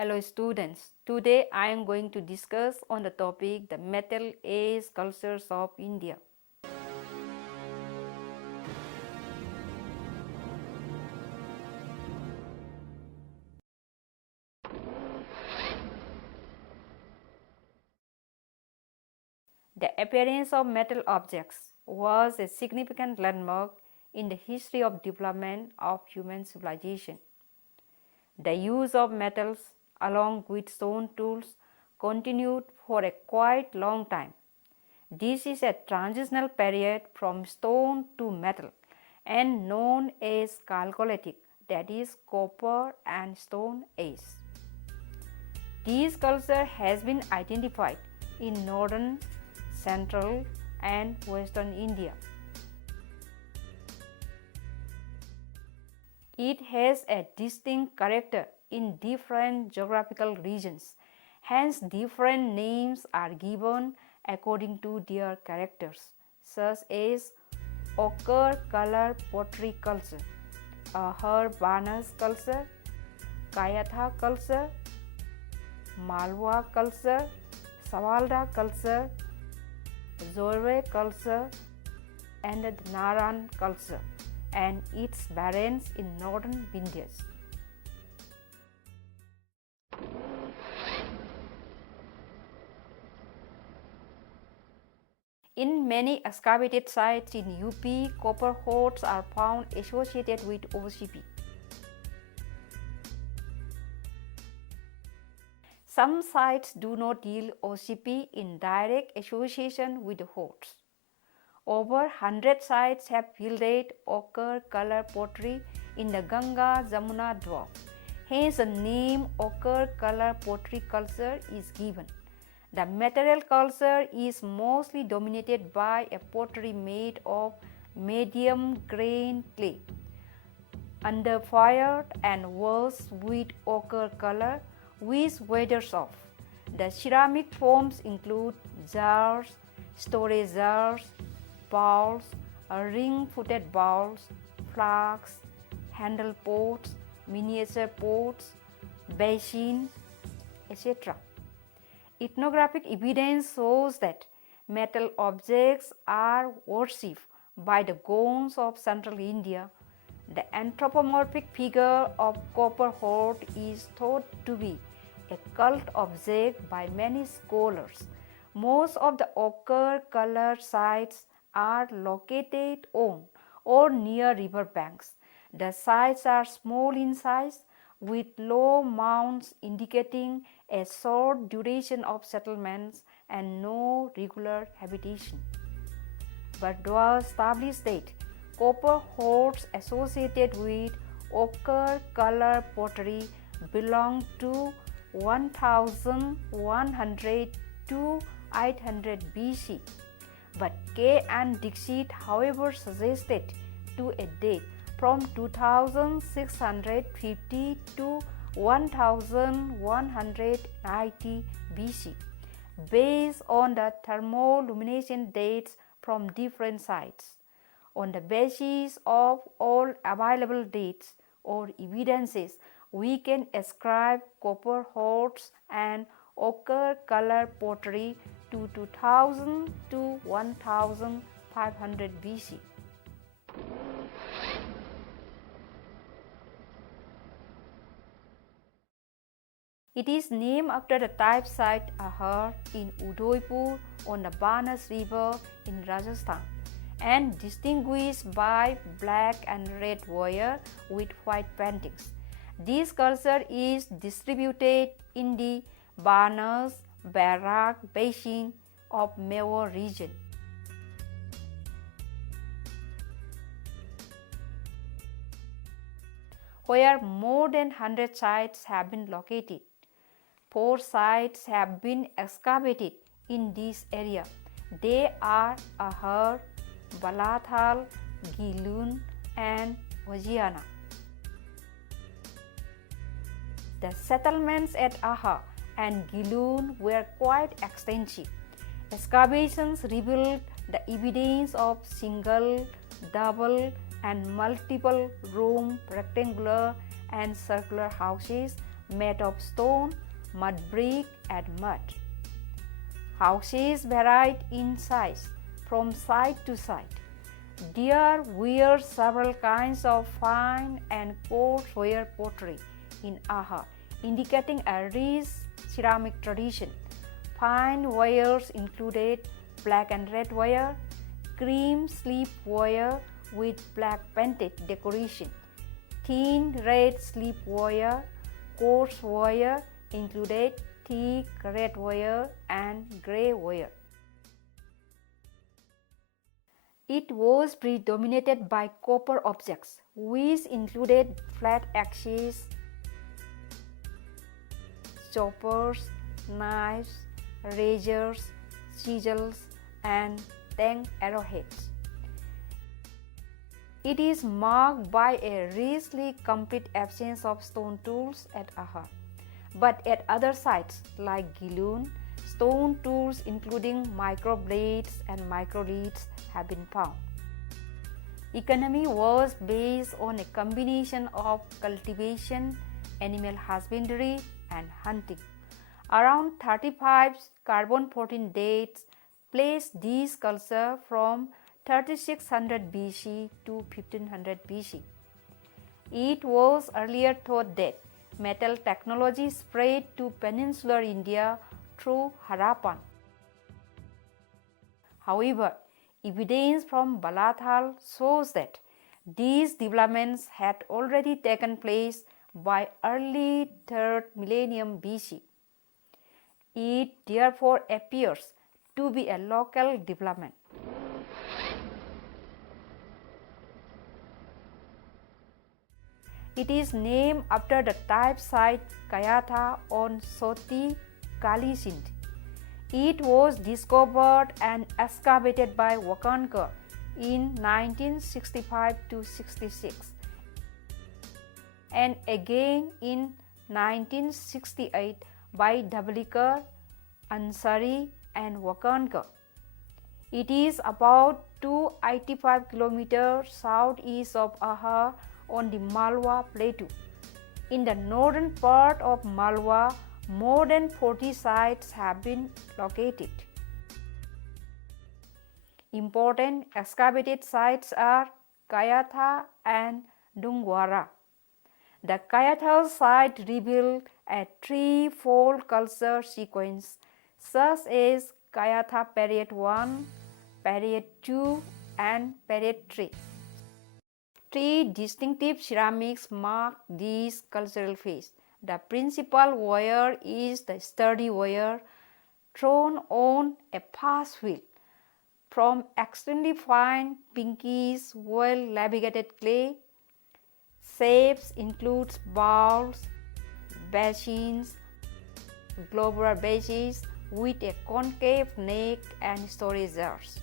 Hello students, today I am going to discuss on the topic the Metal Age cultures of India. The appearance of metal objects was a significant landmark in the history of development of human civilization. The use of metals along with stone tools continued for a quite long time. This is a transitional period from stone to metal and known as Chalcolithic, that is copper and stone age. This culture has been identified in northern, central and western India. It has a distinct character in different geographical regions, hence different names are given according to their characters, such as Ochre color pottery culture, Ahar culture, Kayatha culture, Malwa culture, Savalda culture, Jorwe culture, and the Narhan culture and its variants in northern Vindhyas. In many excavated sites in UP, copper hoards are found associated with OCP. Some sites do not yield OCP in direct association with the hoards. Over 100 sites have yielded ochre color pottery in the Ganga-Jamuna dwarf. Hence, the name ochre color pottery culture is given. The material culture is mostly dominated by a pottery made of medium grain clay, underfired and washed with ochre color, which weathers off. The ceramic forms include jars, storage jars, bowls, ring-footed bowls, flasks, handle pots, miniature pots, basins, etc. Ethnographic evidence shows that metal objects are worshipped by the Gonds of central India. The anthropomorphic figure of copper hoard is thought to be a cult object by many scholars. Most of the ochre color sites are located on or near river banks. The sites are small in size with low mounds indicating a short duration of settlements and no regular habitation. But it was established that copper hoards associated with ochre color pottery belong to 1100 to 800 BC. But K. and Dixit, however, suggested to a date from 2650 to 1190 BC, based on the thermoluminescent dates from different sites. On the basis of all available dates or evidences, we can ascribe copper hoards and ochre color pottery to 2000 to 1500 BC. It is named after the type site Ahar in Udaipur on the Banas River in Rajasthan and distinguished by black and red ware with white paintings. This culture is distributed in the Banas Barak Basin of Malwa region. Where more than 100 sites have been located. 4 sites have been excavated in this area. They are Ahar, Balathal, Gilun and Vajiana. The settlements at Ahar and Gilun were quite extensive. Excavations revealed the evidence of single, double and multiple room, rectangular and circular houses made of stone, mud brick, and mud. Houses varied in size from side to side. There were several kinds of fine and coarse ware pottery in Ahar, indicating a rich ceramic tradition. Fine wares included black and red ware, cream slip ware with black painted decoration, thin red slip ware, coarse ware included thick red ware and grey ware. It was predominated by copper objects, which included flat axes, choppers, knives, razors, chisels, and tang arrowheads. It is marked by a richly complete absence of stone tools at Ahar, but at other sites like Giloon, stone tools including microblades and microleads have been found. Economy was based on a combination of cultivation, animal husbandry, and hunting. Around 35 carbon-14 dates place this culture from 3600 BC to 1500 BC. It was earlier thought that metal technology spread to peninsular India through Harappan. However, evidence from Balathal shows that these developments had already taken place by early 3rd millennium BC. It therefore appears to be a local development. It is named after the type site Kayatha on Soti Kali Sindh. It was discovered and excavated by Wakankar in 1965-66 and again in 1968 by Dablikar, Ansari and Wakankar. It is about 285 km southeast of Ahar on the Malwa plateau. In the northern part of Malwa, more than 40 sites have been located. Important excavated sites are Kayatha and Dungwara. The Kayatha site revealed a threefold culture sequence such as Kayatha period 1, period 2 and period 3. Three distinctive ceramics mark this cultural phase. The principal ware is the sturdy ware thrown on a pass wheel from extremely fine pinkish well-laminated clay. Shapes includes bowls, basins, globular bases with a concave neck and storage jars.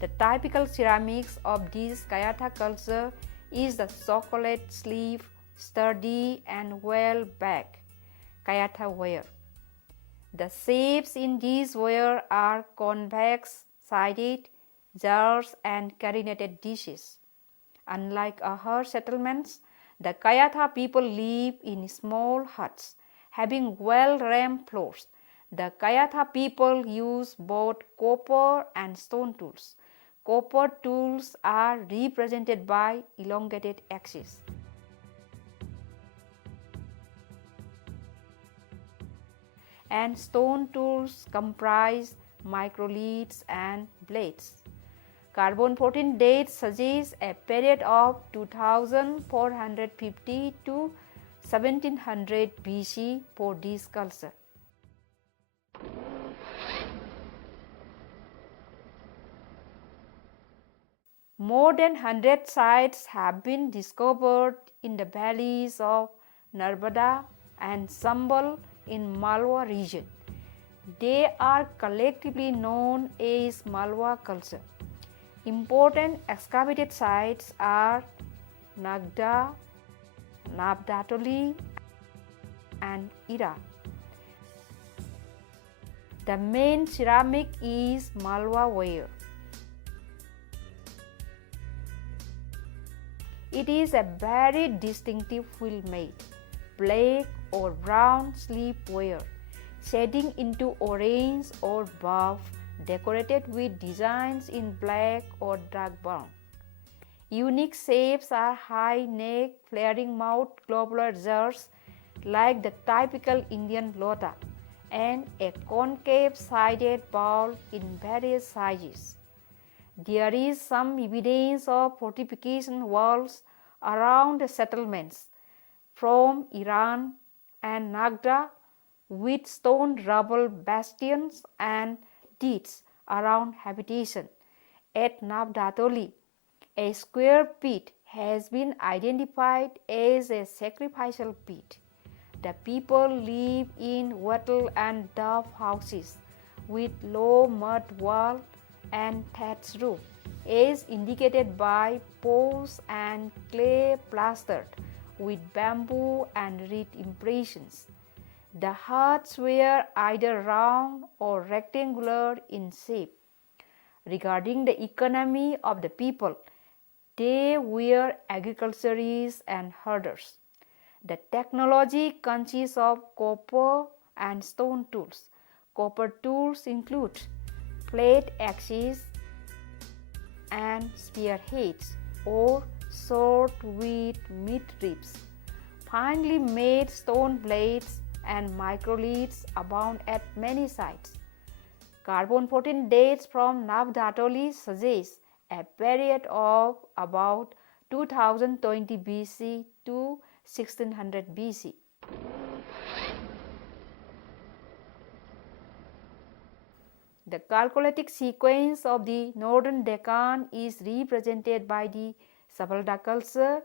The typical ceramics of this Kayatha culture is the chocolate sleeve, sturdy and well-baked Kayatha ware. The shapes in this ware are convex-sided jars and carinated dishes. Unlike Ahar settlements, the Kayatha people live in small huts having well-ramped floors. The Kayatha people use both copper and stone tools. Copper tools are represented by elongated axes. And stone tools comprise microleads and blades. Carbon-14 dates suggest a period of 2450 to 1700 BC for this culture. More than 100 sites have been discovered in the valleys of Narmada and Sambal in Malwa region. They are collectively known as Malwa culture. Important excavated sites are Nagda, Nabdatoli and Ira. The main ceramic is Malwa ware. It is a very distinctive wheel made. black or brown sleepwear, shading into orange or buff, decorated with designs in black or dark brown. Unique shapes are high neck, flaring mouth globular jars like the typical Indian lota, and a concave sided bowl in various sizes. There is some evidence of fortification walls around the settlements from Iran and Nagda, with stone rubble bastions and ditches around habitation. At Navdatoli, a square pit has been identified as a sacrificial pit. The people live in wattle and dove houses with low mud wall and thatched roof, as indicated by posts and clay plastered with bamboo and reed impressions. The huts were either round or rectangular in shape. Regarding the economy of the people, they were agriculturists and herders. The technology consists of copper and stone tools. Copper tools include flat axes and spearheads or sword with midribs. Finely made stone blades and microliths abound at many sites. Carbon-14 dates from Navdatoli suggest a period of about 2020 BC to 1600 BC. The chalcolithic sequence of the northern Deccan is represented by the Savalda culture,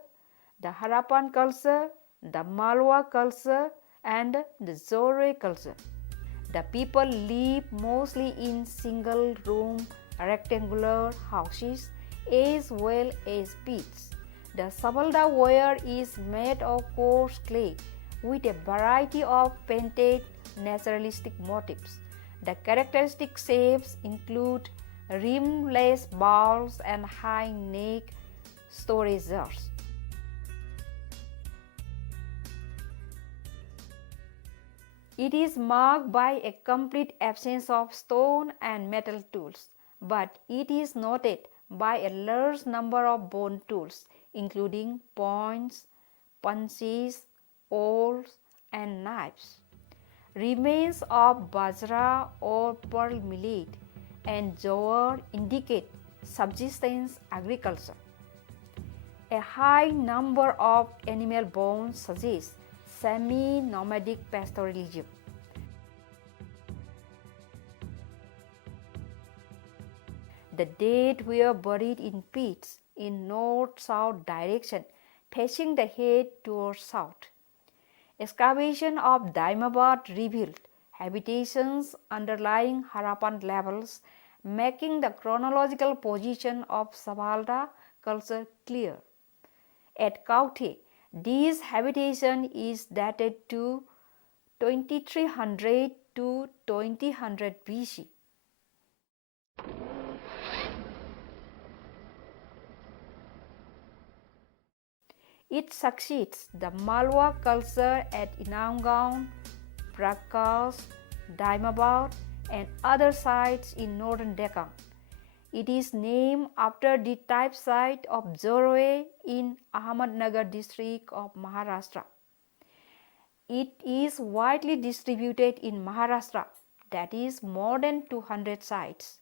the Harappan culture, the Malwa culture, and the Jorwe culture. The people live mostly in single-room rectangular houses as well as pits. The Savalda ware is made of coarse clay with a variety of painted naturalistic motifs. The characteristic shapes include rimless bowls and high-neck storage jars. It is marked by a complete absence of stone and metal tools, but it is noted by a large number of bone tools, including points, punches, awls, and knives. Remains of bajra or pearl millet and jowar indicate subsistence agriculture. A high number of animal bones suggest semi-nomadic pastoralism. The dead were buried in pits in north-south direction, facing the head towards south. Excavation of Daimabad revealed habitations underlying Harappan levels, making the chronological position of Savalda culture clear. At Kayatha, this habitation is dated to 2300 to 2000 BC. It succeeds the Malwa culture at Inamgaon, Prakash, Daimabad, and other sites in northern Deccan. It is named after the type site of Jorwe in Ahmednagar district of Maharashtra. It is widely distributed in Maharashtra, that is more than 200 sites.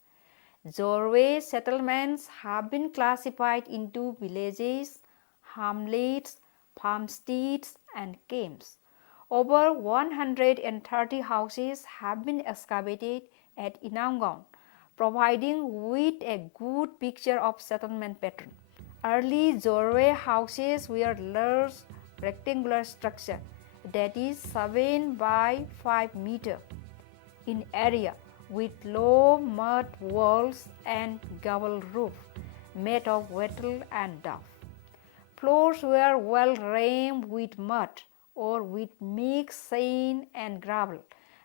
Jorwe settlements have been classified into villages, hamlets, farmsteads, and camps. Over 130 houses have been excavated at Inamgaon, providing with a good picture of settlement pattern. Early Jorwe houses were large rectangular structure that is 7 by 5 meter in area with low mud walls and gable roof made of wattle and duff. Floors were well rammed with mud or with mixed sand and gravel.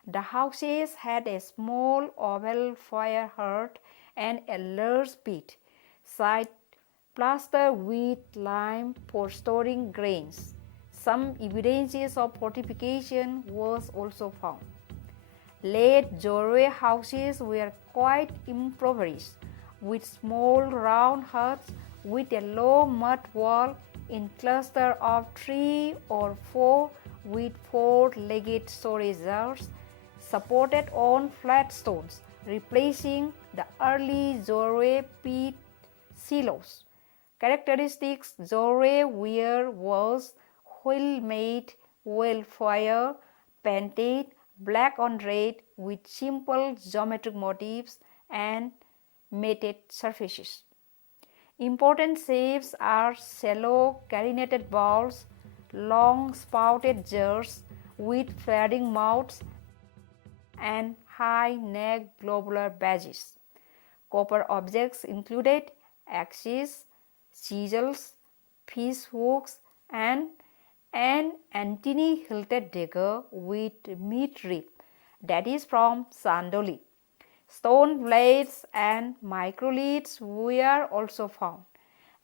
The houses had a small oval fire hearth and a large pit, side plastered with lime for storing grains. some evidences of fortification was also found. Late Jorwe houses were quite impoverished, with small round huts with a low mud wall in cluster of 3 or 4 with 4-legged storage jars supported on flat stones, replacing the early Jorwe peat silos. Characteristics: Jorwe ware was well made, well fire painted, black on red with simple geometric motifs and mated surfaces. Important shapes are shallow carinated bowls, long spouted jars with flaring mouths, and high-necked globular badges. Copper objects included axes, chisels, fish hooks, and an antennae-hilted dagger with mid-rib, that is from Sandoli. Stone blades and microliths were also found.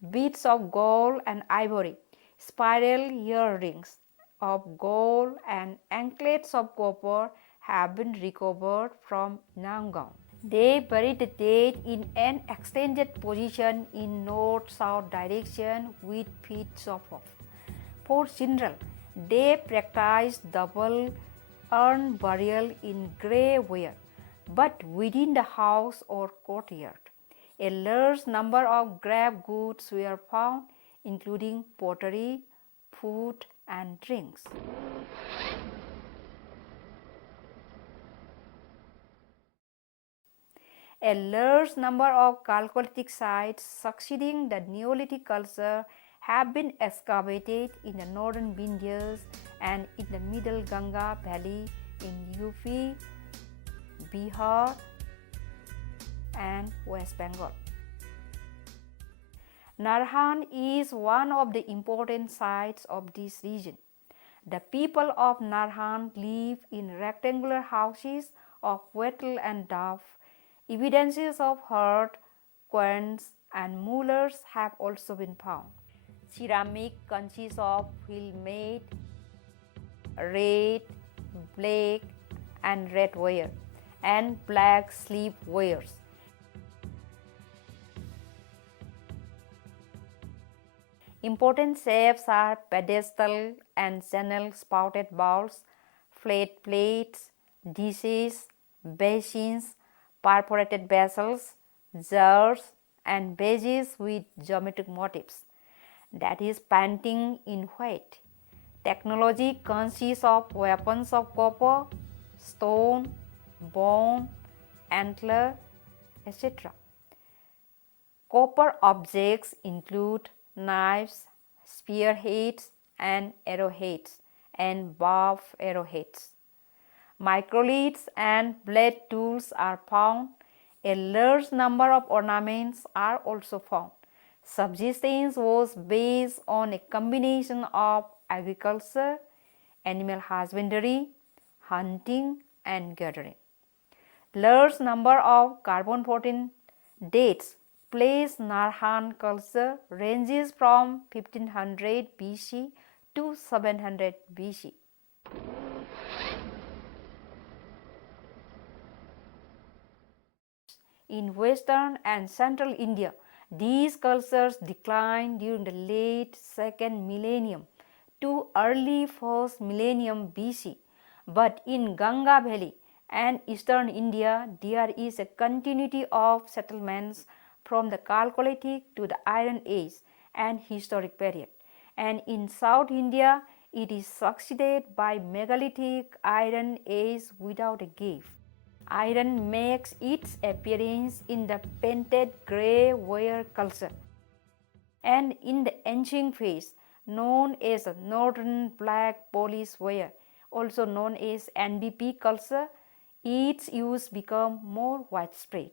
Beads of gold and ivory, spiral earrings of gold, and anklets of copper have been recovered from Nangaon. They buried the dead in an extended position in north-south direction with feet off. For funeral, they practiced double urn burial in grey ware, but within the house or courtyard. A large number of grave goods were found, including pottery, food, and drinks. A large number of Chalcolithic sites succeeding the Neolithic culture have been excavated in the northern Vindhyas and in the middle Ganga valley in UP, Bihar, and West Bengal. Narhan is one of the important sites of this region. The people of Narhan live in rectangular houses of wattle and duff. Evidences of hearth, querns, and mullers have also been found. Ceramic consists of wheel-made, red, black, and red ware, and black slip wares. Important shapes are pedestal and channel spouted bowls, flat plates, dishes, basins, perforated vessels, jars, and vases with geometric motifs, that is painting in white. Technology consists of weapons of copper, stone, bone, antler, etc. Copper objects include knives, spearheads, and arrowheads, and bow arrowheads. Microliths and blade tools are found. A large number of ornaments are also found. Subsistence was based on a combination of agriculture, animal husbandry, hunting, and gathering. Large number of carbon-14 dates place Narhan culture ranges from 1500 BC to 700 BC. In western and central India, these cultures declined during the late 2nd millennium to early 1st millennium BC. But in Ganga Valley and eastern India, there is a continuity of settlements from the Chalcolithic to the Iron Age and historic period. And in South India, it is succeeded by megalithic Iron Age without a gap. Iron makes its appearance in the painted grey ware culture and in the ancient phase known as Northern Black Polish ware, also known as NBP culture, its use became more widespread.